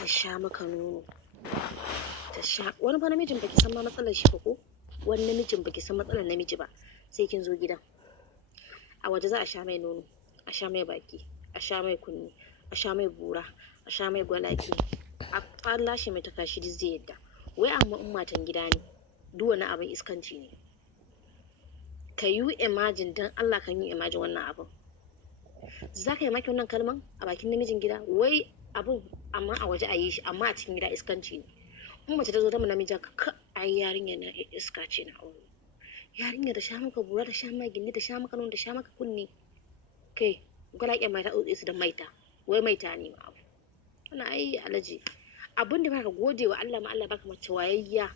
ta sha maka nono, ta sha. Wani fa namijin baki san ma matsalar shi ba ko? Wani namijin baki san matsalar namiji ba, sai kin zo gidan. A waje za a sha mai nono, a sha mai baki, a sha mai kunni, a sha mai bura, a sha mai gwalaki, a lashe mai takashi duk zai yadda. Wai amma in matan gida ne, duk wani abin iskanci ne. Ka yi imagine, dan Allah kan yi imagine wannan abin. Za ka yi maki wannan kalman a bakin namijin gida? Wai abin amma a waje a yi shi, amma a cikin gida iskanci ne. In mace ta zo ta mu namiji ka ai yarinya na iska ce na aure. Yarinya da sha maka bura, da sha maka gindi, da sha maka nono, da sha maka kunni. Kai gwalaƙen maita tsotse su da maita, wai maita ne ma abu. Wannan ai alaji. Abin da baka gode wa Allah ma, Allah baka mace wayayya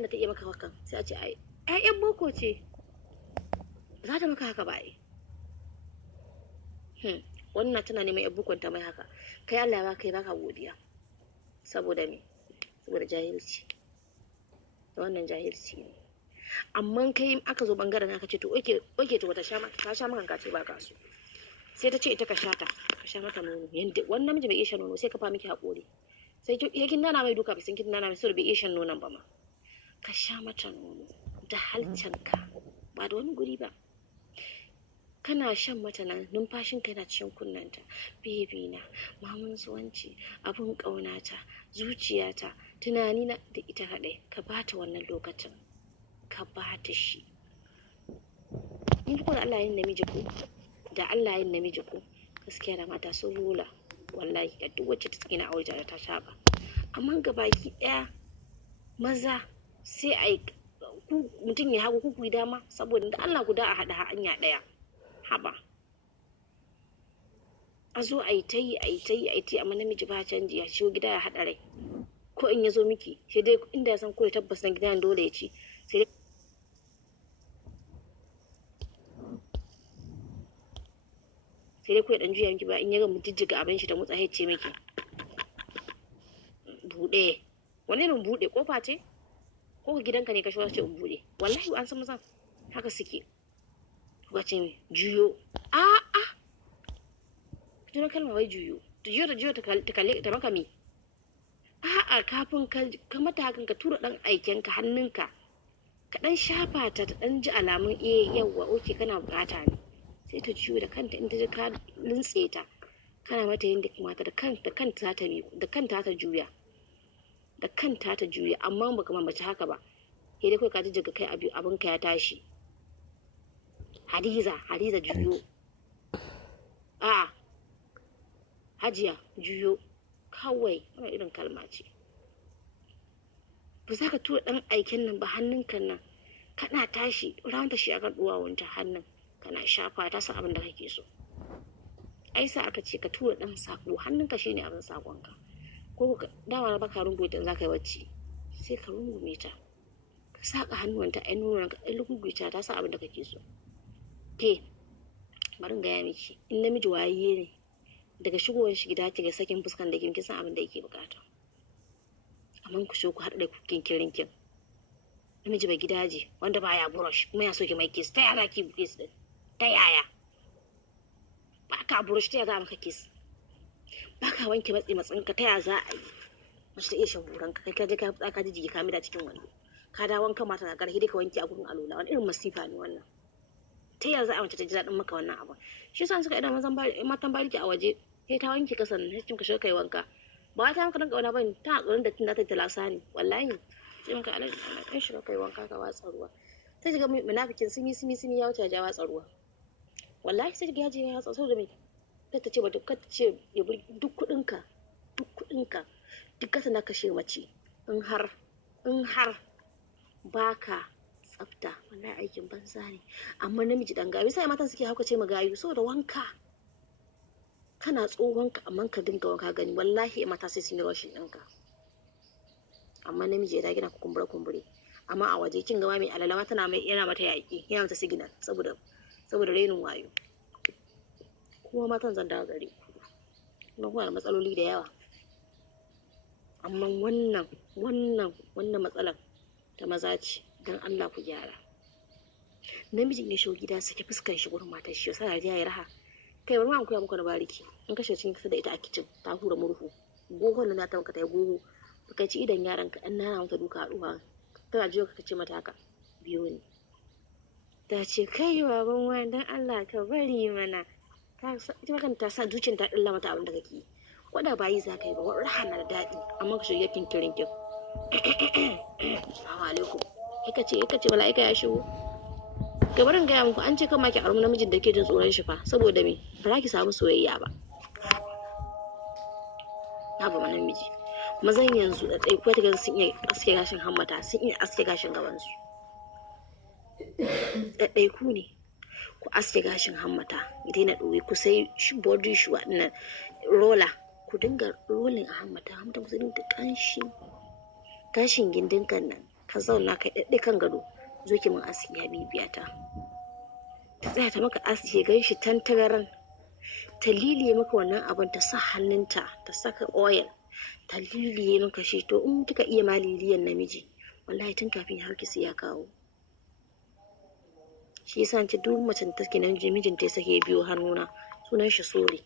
na ta iya maka hakan, sai a ce ai ƴaƴan boko ce, ba za ta maka haka ba ai. Wannan tana neman ƴan bukon ta mai haka. Kai Allah ya baka, baka godiya. Saboda me? Saboda jahilci. Wannan jahilci ne. Amma kai aka zo bangaren aka ce to oke to wata sha maka, ka sha maka ka ce ba ka so. Sai ta ce ita ka sha mata nono. Yanda wannan namiji bai iya shan nono sai ka fa miki haƙori. Sai kin nana mai duka bisan kin nana mai saboda bai iya shan nonon ba ma. Ka sha mata nono da halcanka, ba da wani guri ba. Kana shan mata nan, numfashinka yana cikin kunnanta. Baby na, mamun zuwanci, abun ƙaunata, zuciyata, tunanina da ita kaɗai. Ka bata wannan lokacin, ka bata shi. In ko da Allah yin namiji ko, da Allah yin namiji ko, gaskiya da mata sun rula. Wallahi ga duk wacce ta tsina aure da ta saba. Amma ga baki ɗaya maza sai ai mutum ya hagu kuku dama, saboda da Allah guda a haɗa hanya ɗaya. Haba a zo a yi ta yi amma namiji ba canji, ya ciwo gida ya haɗa rai. Ko in ya zo miki sai dai inda ya san ko ya tabbas na gidan dole ya ci, sai dai ko ya dan juya miki ba, in ya ga mujijjiga abin shi da motsa ya ce miki buɗe. Wani irin buɗe? Kofa ce ko ka gidanka ne ka shi wace buɗe? Wallahi an san mazan haka suke. Wacin juyo juna kalma wai juyo ta kalle ta maka me? Kafin ka mata hakan ka tura dan aiken ka hannunka ka dan shafa ta dan ji alamun yawa oke kana bukata ne, sai ta juyo da kanta. In ta ji ka lintse ta kana mata yadda kamata, da kanta ta juya. Amma baka mamace haka ba, sai dai kai ka jijjiga kai abin ka ya tashi. Hadiza juyo. Hajiya juyo. Kawai wani irin kalma ce. Ba za ka tura ɗan aiken nan ba, hannunka nan kana tashi ranta shi akan duwawunta hannun kana shafa ta san abin da kake so. Ai sa aka ce ka tura ɗan sako, hannunka shine abin sakonka. Ko ka dawa na baka rungume ta za ka yi wacce, sai ka rungume ta, ka saka hannuwanta ai nuna ka rungume ta san abin da kake so. Ke bari in gaya miki, in namiji waye ne daga shigowar shi gida ki ga sakin fuskan da kin san abin da yake bukata. Amma ku so ku haɗa da kukin kirinkin. Namiji bai gidaje wanda baya brush kuma ya so ki mai kiss, ta yaya ki kiss din? Ta yaya? Ba ka brush ta yaya za maka kiss? Ba ka wanke matsinka ta yaya za a yi? Mace ta iya shan buranka, kai ka je ka ji jiki ka mida cikin wani. Ka da wanka mata na garhi dai ka wanke a gurin alola. Wani irin masifa ne wannan? Ta yaya za a mace ta ji daɗin maka wannan abin? Shi yasa suka idan matan bariki a waje sai ta wanke kasan sai kin ka shiga kai wanka. Ba ta maka danka wani bane, ta tsoron da tunda ta talasa ne wallahi. Sai maka alai an shiga kai wanka ka watsa ruwa. Sai shiga munafikin sumi ya wuce ya watsa ruwa. Wallahi sai shiga yaji ya watsa saboda me? Ta ce ba duk ce ya buri duk kuɗinka duk kasa na kashe mace in har baka tsafta, wallahi aikin banza ne. Amma namiji dan gayu sai matan suke hauka ce magayu saboda wanka. Kana tsohonka amma ka dinga wanka gani, wallahi mata sai sun yi rashin ɗinka. Amma namiji ya gina ku kumbure. Amma a waje kin gama mai alalama yana mata yaƙi, yana mata signal saboda renin wayo. Kuma matan zan dawo gare ku. Kuma da matsaloli da yawa. Amma wannan matsalar ta maza ce, don Allah ku gyara. Namijin ya shigo gida sake fuskar shi gurin matar shi, yasa ya raha kai bari ma an koya muku na bariki in kashe cin kasa da ita a kicin ta hura murhu gogon nan ta maka ta yi gogo ka ci idan yaran ka dan nana mata duka haɗuwa tana jiyo ka ce mata haka biyo ne ta ce kai baban wani dan Allah ka bari mana ita kan ta sa zuciyar ta dilla mata abin da kake ko da bayi za ka yi ba raha na da daɗi amma ka shiga kinkirin kin assalamu alaikum ika ce mala'ika ya shigo gabarin gaya muku an ce kan ma ki armu namijin da ke jin tsoron shi fa saboda me ba za ki samu soyayya ba na ba namiji mazan yanzu da ɗai kuwa ta sun iya aske gashin hammata sun iya aske gashin gabansu da ɗai ku ne ku aske gashin hammata daina ɗoyi ku sai body shi waɗannan roller ku dinga rolling a hammata ku dinga ƙanshi gashin gindin kan nan ka zauna ka ɗaɗɗe kan gado zo ki min aski ya bibiyata ta tsaya ta maka aski gan shi tantagaran ta liliye maka wannan abin ta sa hannunta ta saka oil ta liliye maka shi to in kika iya ma liliyan namiji wallahi tun kafin har ki ya kawo shi yasa ce duk macen take namiji mijinta ya sake biyo hannuna sunan shi sore